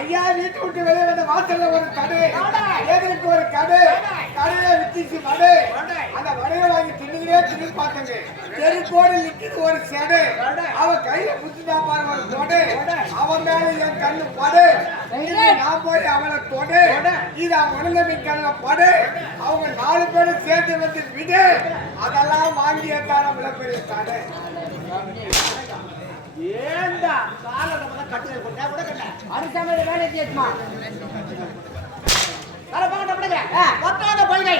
ஐயா வீட்டு விட்டு வெளியே வந்த வாசல்ல ஒரு கடை. எதிர்க்கு ஒரு கடை? கடையில வித்திச்சு வடை அந்த வடையை வாங்கி தின்னுகிறே தின்னு பார்த்தங்க. தெருக்கோடு நிக்குது ஒரு செடை. அவன் கையில புத்திட்டா பாரு ஒரு கொடை அவன் மேல என் கண்ணு படு. நான் போய் அவனை தொடு. இது அவன் உடனே கண்ணுல படு. அவங்க நாலு பேரும் சேர்ந்து வந்து விடு. அதெல்லாம் வாங்கி விளப்பெரிய கடை ஏண்டா? கால நம்ம கட்டுறது கொண்டா கூட கட்ட அரசாங்க வேலை செய்யுமா தர பாக்க அப்படிங்க ஒட்டாத பொய்கை.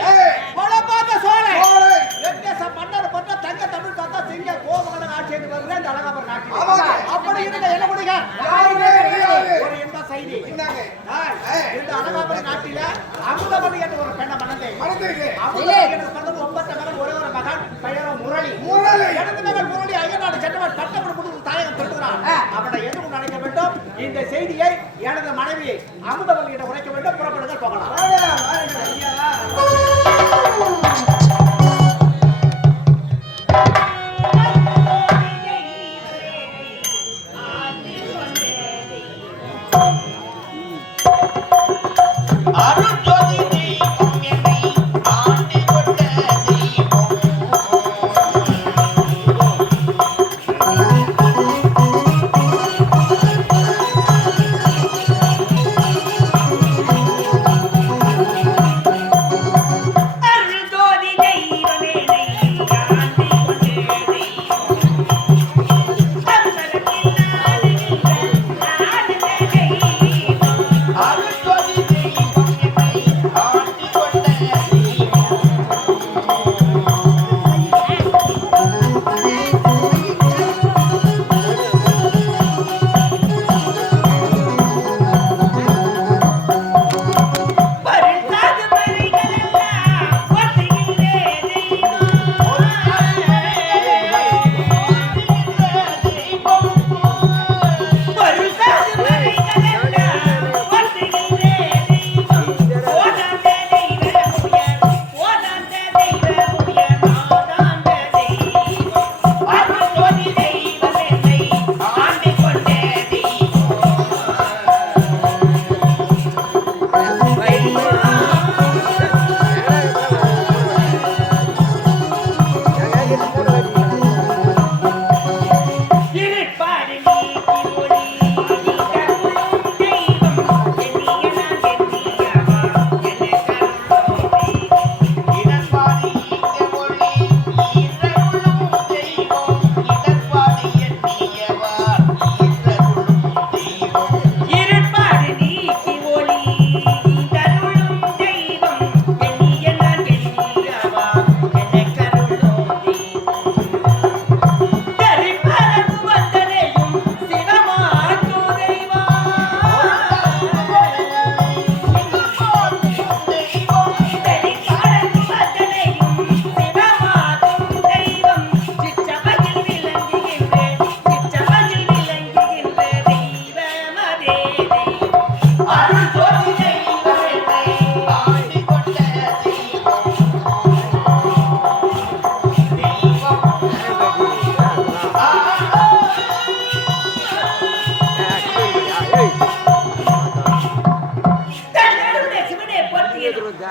바로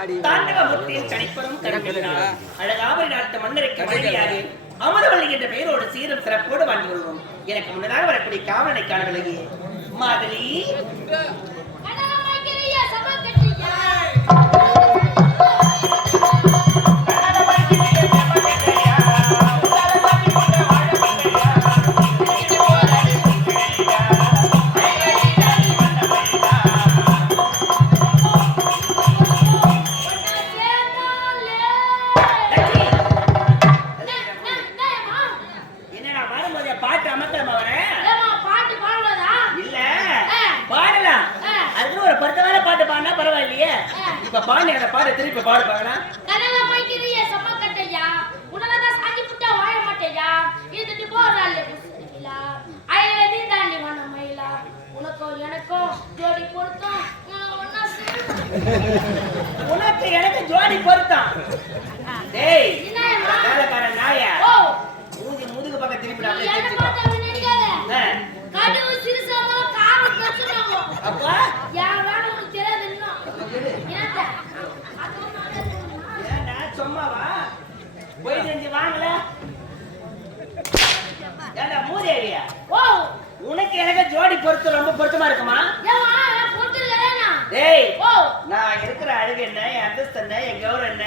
போற்றியது தாண்டவமூர்த்தியில் தனிப்பெரும் கரும்பினார் அழகாவரி நாட்டு மன்னருக்கு மனைவியாக அமுதவள்ளி என்ற பெயரோடு சீரும் சிறப்போடு வாழ்ந்து கொள்வோம். எனக்கு முன்னதாக வரக்கூடிய காவலனை காணவில்லையே. மாதலி இப்ப பாடி திருப்பி பாடு பாக்கலாம் கனகமாய்க்கிறியா சமக்கட்டையா உன்னதான் சாஞ்சி புட்டா வாழ மாட்டேயா? இது போறாள் புசரிலா அயலதி தாண்டி வண்ண மயிலா உனக்கும் எனக்கும் ஜோடி பொருத்தம். உனக்கு எனக்கு ஜோடி பொருத்தம். டேய் என்னம்மா? வேலைக்காரன் நாயா ஓ மூஞ்சி முதுகு பக்கம் திருப்பிடா நீ அப்படியே என்ன திருப்பிக்கோ. பார்த்து அப்படி நினைக்காத. ஆ. கடுகு சிறுசாவோ காரம் பிரச்சனைவோ. அப்பா என் வேலை உனக்கு தெரியாது இன்னும். என்னத்த? அதுவும் நல்லது. ஏன்டா சும்மாவா போய் செஞ்சு வாங்கல ஏன்டா மூதேவியா ஓ உனக்கு எனக்கு ஜோடி பொருத்தம் ரொம்ப பொருத்தமா இருக்குமா? ஏம்மா, நான் இருக்கிற அழகு என்ன என் அந்தஸ்து என்ன என் கௌரவம் என்ன?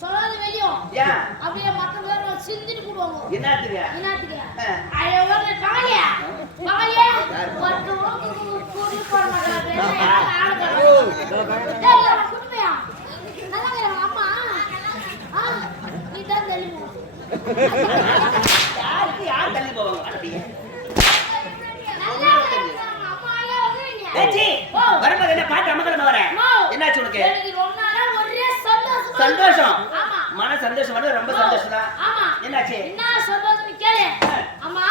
சொல்லாத வெளியும் அப்படியே பேர் சிந்திட்டு கூடுவாங்க என்னத்துக்கு என்னத்துக்கு. ஐயோ காளியா? காளியா குடுமையா நல்லா அம்மா. நீ தான் யாருக்கு யார் தள்ளி போவாங்க? அப்படியே நல்லா இருக்கிறாங்க அம்மா எல்லாம் வந்துருங்க ஏச்சி வரும்போது என்ன பாட்டு அமக்கலமா என்னாச்சு உனக்கு? சந்தோஷம் மன சந்தோஷம் வந்து ரொம்ப சந்தோஷம் தான் ஆமா. என்னாச்சு? என்ன சந்தோஷம் கேளு. அம்மா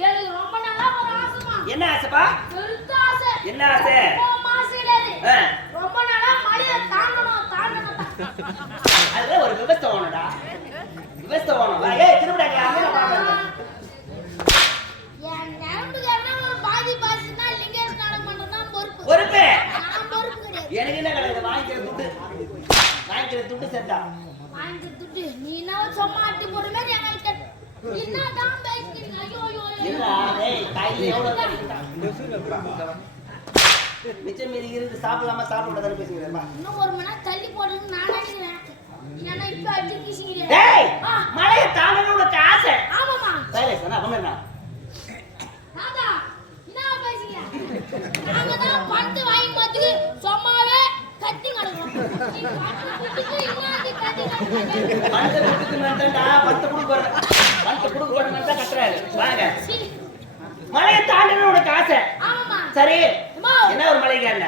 எனக்கு ரொம்ப நாளா ஒரு ஆசைமா என்ன ஆசைப்பா? பெருத்த ஆசை. என்ன ஆசை? ரொம்ப ஆசை கிடையாது ஆ, ரொம்ப நாளா மழையை தாண்டணும் தாண்டணும் அதுல ஒரு விவசாயம் வேணும்டா விவசாயம் வேணும் ஏய் அங்கே பாருங்க என் நரம்புக்கு என்ன ஒரு பாதி பாசினா லிங்கேஷ் நாடகம் பண்றது தான் பொறுப்பு பொறுப்பு நான் பொறுப்பு கிடையாது எனக்கு என்ன கிடையாது வாங்கிக்கிற துட்டு? வாங்கிக்கிற துட்டு சேர்த்தா வாங்கி துட்டு. நீ என்ன சும்மா அட்டி போடுற மாதிரி எங்களுக்கு என்னதான் பேசிக்கிறீங்க ஐயோ ஐயோ ஐயோ. இல்லடா டேய் கையில எவ்வளவு மிச்சம் இருந்து சாப்பிடலாமா பேசுகிறேன்ப்பா இன்னும் ஒரு மணி நேரம் தள்ளி போடுறதுன்னு நான் நினைக்கிறேன் ஏன்னா இப்ப அடி கீசிக்கிறேன் டேய் ஆ. மலையை தாண்டணும் உனக்கு ஆசை. ஆமாமா சைலேஷ் என்ன பண்ணா தாத்தா என்ன பேசுறீங்க நாங்க தான் பணத்தை வாங்கி பார்த்துக்கு சும்மாவே கத்தி பணத்தை கொடுத்து மாட்டா பத்து கொடுக்க போறேன் பணத்தை தான் கட்டுறாரு. வாங்க. மலையை தாண்டணும் உனக்கு ஆசை. சரி. என்ன ஒரு மலைக்கு என்ன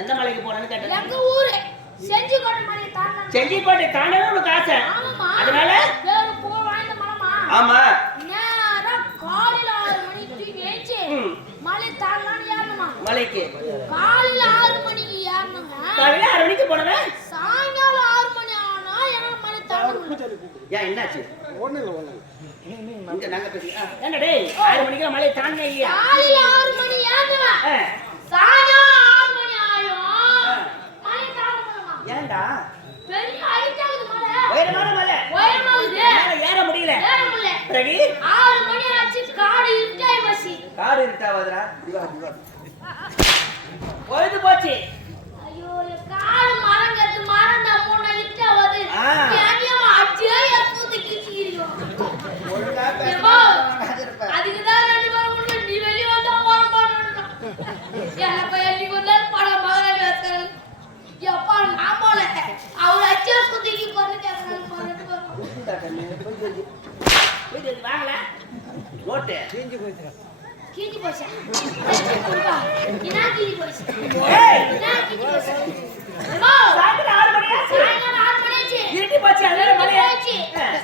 எந்த மலைக்கு போறேன்னு கேட்டேன். எங்க ஊரு? செஞ்சிக்கோட்டை செஞ்சிக்கோட்டை தாண்டணும் உனக்கு ஆசை. அதனால? மலைக்கு. காலையில ஆறு மணிக்கு காலையில ஆறு மணிக்கு போனவன்? சாயங்காலம் ஆறு மணி ஆனா மலை தாண்ட முடியல. ஏன் என்னாச்சு? ஒண்ணு இல்ல ஒண்ணு இங்க நாங்க பேசி என்ன டேய் ஆறு மணிக்கு மலையை தாண்டின இல்லையா? காலையில ஆறு மணி ஏறுவேன்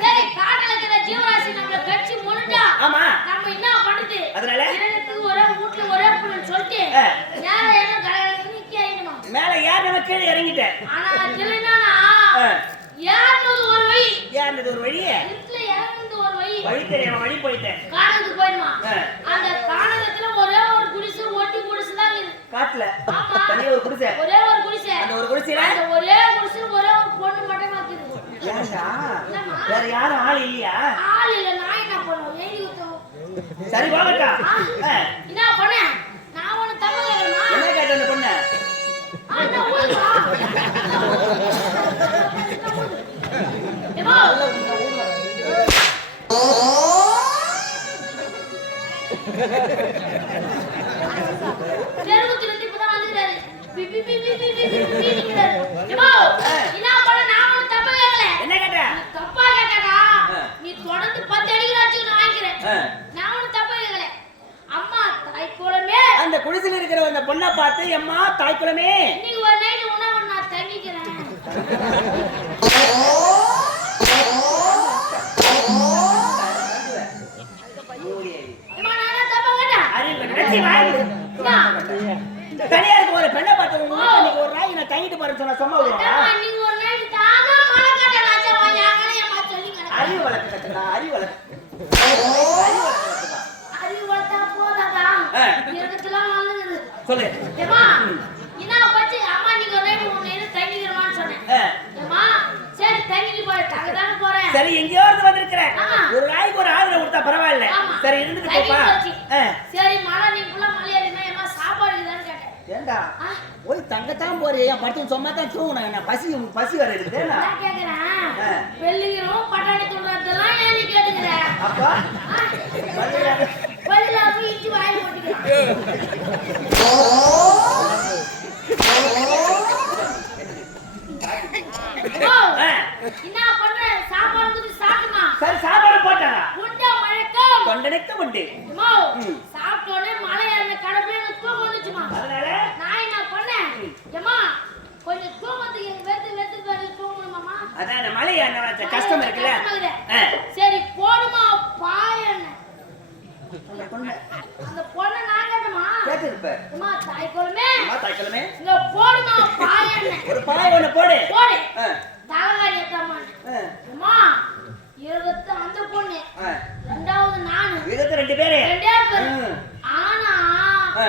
சரி காட்டுல இருக்கிற ஜீவராசி நம்மள முழுட்டா ஆமா நம்ம என்ன பண்ணுது அதனால? இரண்டுக்கு ஒரே வீட்டுல ஒரே புள்ளன்னு சொல்லிட்டு யார யாரும் மேல யார் நம்ம கீழே இறங்கிட்டேன். ஆனா அதுல என்னன்னா யாருன்னு ஒரு ஏறினது ஒரு வழி. வழி தெரியாம வழி போயிட்டேன். காணகத்துக்கு போயிடுமா. அந்த காணகத்துல ஒரே ஒரு குடிசை ஒட்டி குடிசை தான் இருக்குது காட்டுல. தனியா ஒரு குடிசை. ஒரே ஒரு குடிசை. அந்த ஒரு குடிசையில? அந்த ஒரே குடிசை ஒரே ஒரு பொண்ணு மட்டும் இருக்குது ஏன்டா? என்னம்மா? வேற யாரும் ஆள் இல்லையா? ஆள் இல்ல நான் என்ன ஊத்தவும். சரி போகட்டா என்ன ஒண்ணு தப்பு கேட்ட நீ தொடர்ந்து பத்து அடிக்கிறாச்சு நான் வாங்கிக்கிறேன். ஆ. நான் ஒண்ணு தப்பு கேட்கல அம்மா தாய் குளமே அந்த குடிசையில் இருக்கிற அந்த பொண்ணை பார்த்து எம்மா தாய்க்குளமே இன்னைக்கு ஒரு நைட்டு உணவு நான் தங்கிக்கிறேன். தனியாருக்கு ஒரு பெண்ணை பார்த்து இன்னைக்கு ஒரு தங்கிட்டு போறேன்னு சொன்ன சும்மா அறிவு வளர்த்து அறிவு அறிவு வளர்த்தா போதாடா என்ன பச்சு. நீங்க ஒரே ஒன்னு சொன்னேன். சரி தங்கிட்டு போறேன் தங்க போறேன். சரி எங்கேயோ இருந்து வந்திருக்கிறேன். ஒரு நாய்க்கு ஒரு கொடுத்தா பரவாயில்ல. சரி இருந்துட்டு போப்பா. சரி மழை நீ ஃபுல்லா மலையாளிமா ஏமா சாப்பாடு இருக்குதான்னு கேட்டேன். ஏண்டா? போய் தங்கத்தான் போறியா. படுத்து சும்மா தான் தூங்கணும் என்ன? பசி பசி வர இருக்குது நான் கேக்குறேன். ஆ. வெள்ளிக்கிறோம் பட்டாணி துண்டுறதெல்லாம் ஏன் நீ கேட்டுக்கிற? அப்பா. பள்ளியில போய் இஞ்சி வாய் போட்டுக்கிறேன். என்ன பண்ற சாப்பாடு கொடுத்து சாப்பிடுமா சரி சாப்பாடு போட்டாங்க உண்டா கொண்டனைக்கு உண்டு. சாப்பிட்ட உடனே மழை ஏறின கடவுளே எனக்கு தூக்கம் வந்துச்சுமா அதனால? நான் என்ன பண்ணேன்? கொஞ்சம் தூக்கத்துக்கு வெத்து வெத்து வெத்து தூங்கணுமாமா அதான் அந்த மழை அந்த கஷ்டம் இருக்குல்ல? ஆ. சரி போடுமா பாயன்னு அந்த பொண்ணை. நான் கேட்டமா கேட்டிருப்ப அம்மா தாய் அம்மா இங்க போடுமா பாயன்னு ஒரு பாய் ஒண்ணு போடு. போடு ஆ. தலகாணி எத்தாமான்னு ஆ. அம்மா இருபத்து அந்த பொண்ணு ஆ. ரெண்டாவது நானு இருபத்தி ரெண்டு பேரு ரெண்டே பேரு ம். ஆனா ஆ.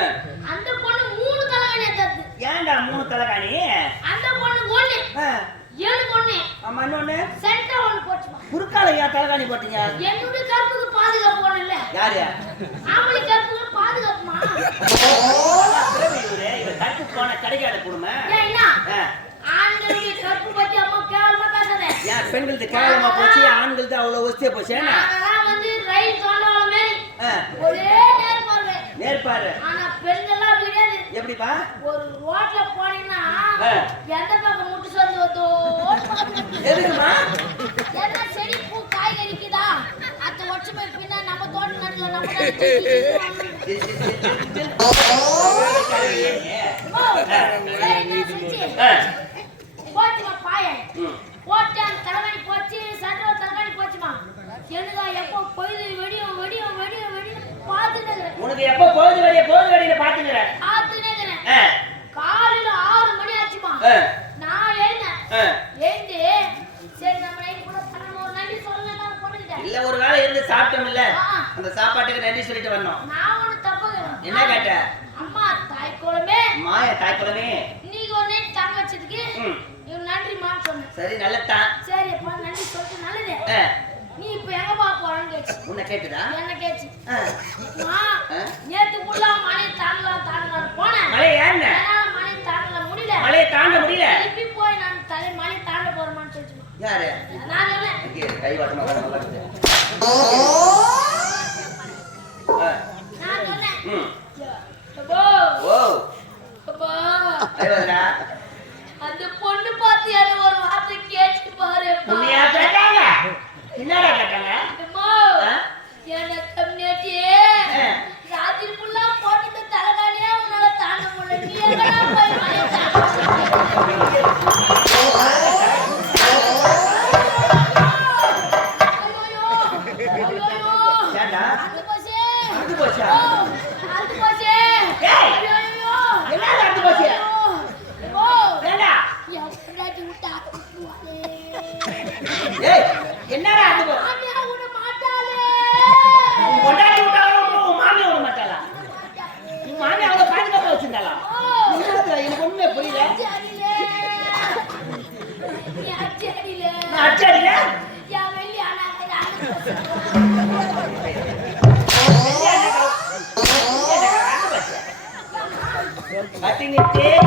அந்த பொண்ணு மூணு தலகாணி எத்தாது ஏன்டா மூணு தலைகாணி. அந்த பொண்ணு ஒண்ணு. ஏழு பொண்ணு. ஆமா இன்னொன்னு? சென்டர் ஒண்ணு போச்சுமா குறுக்கால ஏன் தலைகாணி போட்டீங்க? என்னுடைய கற்புக்கு பாதுகாப்பு ஒண்ணு இல்ல யாரு? ஆம்பளை கற்புக்கு பாதுகாப்புமா? தட்டு போன கிடைக்காத குடும்பம். ஆண்களுடைய கற்பு பத்தி அம்மா கேவலமா பேசாத. ஏன் பெண்களுக்கு கேவலமா போச்சு? ஆண்களுக்கு அவ்வளவு வசதியா போச்சு? வந்து ரயில் மாதிரி. ஒரே நேர்பாரு ஆனா அப்படி கிடையாது எப்படிப்பா? ஒரு ரோட்ல போனீங்கன்னா. எந்த பக்கம் முட்டு சொந்து வந்தோ எதுக்குமா? என்ன செடி பூ காய்கறிக்குதா அத்த ஒற்றை போய் பின்ன நம்ம தோட்டம் நடுல நம்ம? போச்சுமா பாயை. போட்டு அந்த தலைவலி போச்சு சட்டை தலைவலி போச்சுமா? எனக்கா எப்போ பொழுது வெடியும் வெடியும் வெடியும்? உனக்கு எப்ப போகுது வெளிய போகுது வெளியில பாத்துக்கிற பார்த்துட்டு இருக்கிறேன் ஆ. காலையில ஆறு மணி ஆச்சுமா. நான் எழுந்தேன். எழுந்து சரி நம்ம நைட்டு கூட பண்ணணும். ஒரு நன்றி போட்டுக்கிட்டேன். இல்ல ஒரு வேளை இருந்து சாப்பிட்டோம் இல்ல. அந்த சாப்பாட்டுக்கு நன்றி சொல்லிட்டு வரணும். நான் ஒண்ணு தப்பு என்ன கேட்ட? அம்மா தாய் குழம்பே மாய தாய்க்குழமே இன்னைக்கு ஒரு நைட் தங்க வச்சதுக்கு நன்றிமான்னு சொன்னேன். சரி நல்லதான் சரி அப்பா நன்றி சொல்லிட்டு நல்லது ஆ. நீ இப்ப எங்க பா போறன்னு கேச்சு உன்னை கேட்டுதா? என்ன கேச்சு ஆ. நான் ஆ? நேத்து ஃபுல்லா மலை தாண்டலாம் தாண்டலாம் போனேன். மழை ஏன்ன என்னால மலை தாண்டல முடியல. மழையை தாண்ட முடியல. திருப்பி போய் நான் தலை மலை தாண்ட போறேன்னு சொல்லிட்டு யாரு? நான் சொன்னேன் இங்கே கை வாட்டமா வர நல்லா இருக்குது ஆ. நான் சொன்னேன் ம். அப்பா, ஓ. அப்பா, ஐயோடா அந்த பொண்ணு பார்த்து என்ன ஒரு வார்த்தை கேட்டு பாரு உன்னையா கேட்டாங்க என்னடா கேட்டாங்க அம்மா, ஆ? எனக்கு முன்னாடி ஆ. ராத்திரி ஃபுல்லா போட்டு தலைகாணியா உன்னால தாண்ட முடியல நீ எங்கடா போய் மலையை தாண்ட ஐயோ,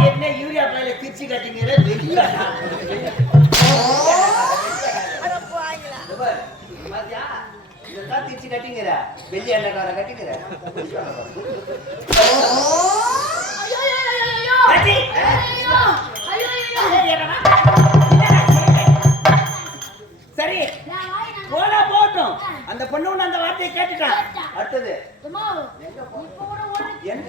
என்ன யூரியா பையில பிரிச்சு கட்டிங்கிற வெளிய திருச்சி கட்டிங்கிற வெள்ளி அண்ணக்கார கட்டிங்கிற. சரி போனா போட்டும் அந்த பொண்ணு ஒண்ணு அந்த வார்த்தையை கேட்டுட்டான். அடுத்தது. என்ன?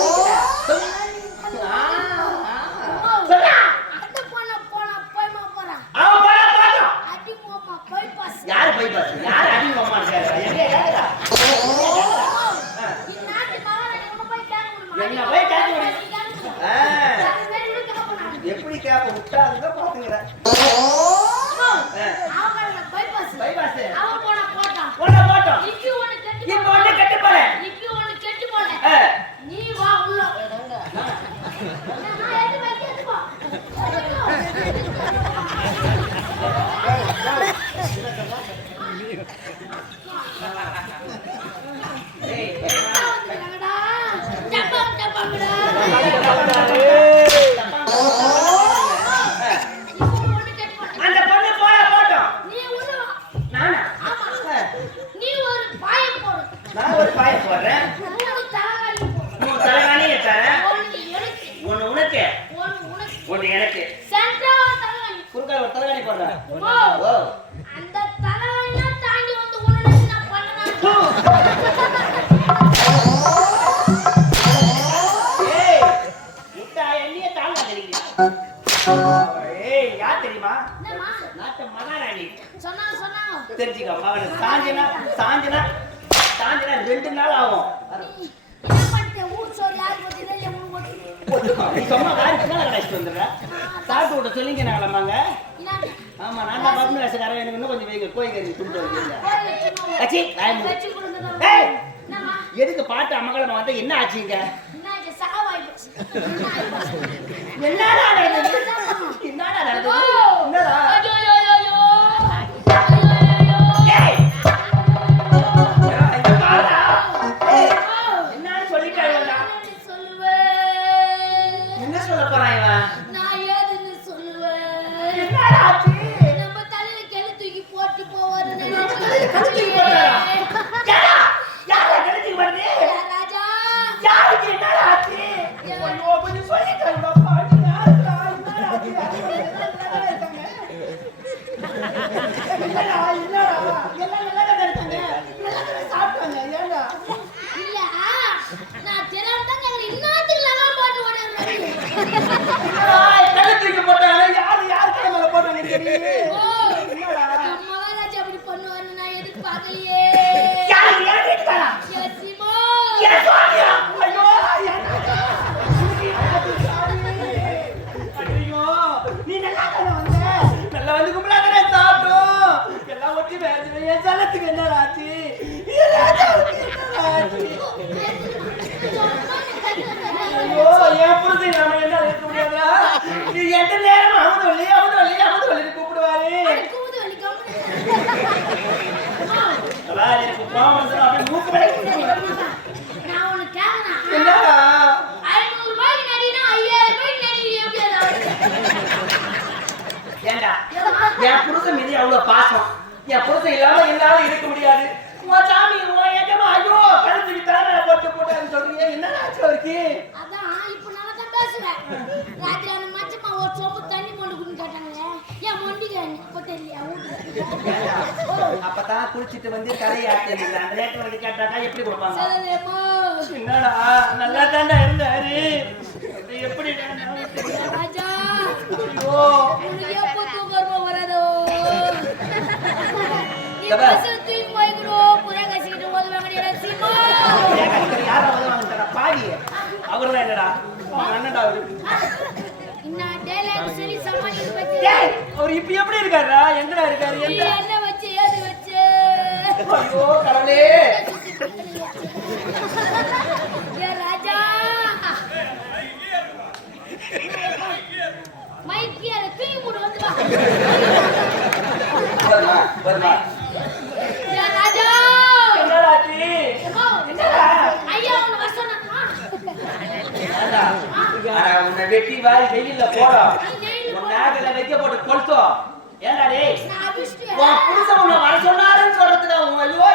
ஆ, ஆ. அம்மா, சொல்லா. அந்த பொண்ணை போனா போய்மா போறான். அவன் போனா போட்டும் அடி போம்மா, போய் பாஸ். யாரு போய் பாரு யாரு அதிகமா கேக்குறா எங்க கேக்குறா அம்மா, இந்நாட்டு மகாராணி உன்னை போய் கேட்க முடியுமா? என்ன போய் கேட்க முடியும்? நீ கேட்க முடியும். ஆ. அது மாதிரி கூட கேட்பேன் நான். எப்படி கேப்ப விட்டா அதுதான் பாத்துக்கிறேன் வந்துட்டாங்கடா. ஜப்பான், ஜப்பான்டா. இப்போ ஒண்ணு கேட்டு போட்டேன். அந்த பொண்ணு போனா போட்டோம் நீ உள்ள வா. நானா ஆமா. நீ ஒரு பாயம் போடு. நான் ஒரு பாய போடுறேன் மூணு தலகாணி போடு. மூணு தலைகாணியை தரேன் ஒண்ணு எனக்கு, ஒண்ணு உனக்கு ஒண்ணு உனக்கு. ஒண்ணு எனக்கு சென்டரா ஒரு தலகாணி. ஓ அந்த தலகாணிலாம் தாண்டி வந்து நான்? ஏய் முட்டா தாங்க தெரியுது ஏய் யார் தெரியுமா? நாட்டு மகாராணி. சொன்னாங்க, சொன்னாங்க. தெரிஞ்சுக்க மகன் சாஞ்சினா சாஞ்சினா சாஞ்சினா ரெண்டு நாள் ஆகும். சும்மா வாரிக்கு மேல கடைச்சிட்டு வந்துடுற சாப்பிட்டு விட்ட சொல்லிங்க நாங்களம்மாங்க இன்னாங்க? ஆமா நான் தான் எனக்கு இன்னும் கொஞ்சம் வைங்க கோயிங்க நீ துண்டு வைங்க? எதுக்கு பாட்டு அமங்கலமா வந்தா என்ன ஆச்சுங்க? என்னடா நடந்தது என்னடா நடந்தது என் புருஷன் மீது அவ்வளவு பாசம். என் புருஷன் இல்லாம என்னால இருக்க முடியாது. உன் சாமி உன் எஜமா ஐயோ கழுத்துக்கு தானே போட்டு போட்டான்னு சொல்றீங்க? என்ன ஆச்சு அவருக்கு? அதான் இப்ப நல்லா தான் பேசுவேன் ராத்திரி அந்த மச்சம்மா ஒரு சொம்பு தண்ணி கொண்டு குடின்னு கேட்டாங்களே ஏன் மொண்டிக்க இப்ப தெரியலையா? வீட்டுல அப்பதான் குளிச்சிட்டு வந்து கதையாட்டு அந்த நேரத்துல வந்து கேட்டாக்கா எப்படி கொடுப்பாங்க? என்னடா நல்லா தாண்டா இருந்தாரு எப்படி ராஜா ஐயோ. உனக்கு எப்போ தூக்கம் வராதோ? யாரா வந்து பாடி அவர்தான் என்னடா? அவன் அண்ணன்டா அவரு. அவர் இப்ப எப்படி இருக்காருடா? எங்கடா இருக்காரு? என்ன வச்சு ஏது வச்சு? ஐயோ கடவுளே. ஏ ராஜா. மைக்கியால தூக்கி போடு வந்து வா. வருமா வருமா? வெட்டி வாரி வெயில போறோம் நாகல வைக்க போட்டு கொளுத்தோம் ஏடா டேய்? உன் புருஷ உன்னை வர சொன்னாருன்னு சொல்றதுக்கு உன் ஐயோ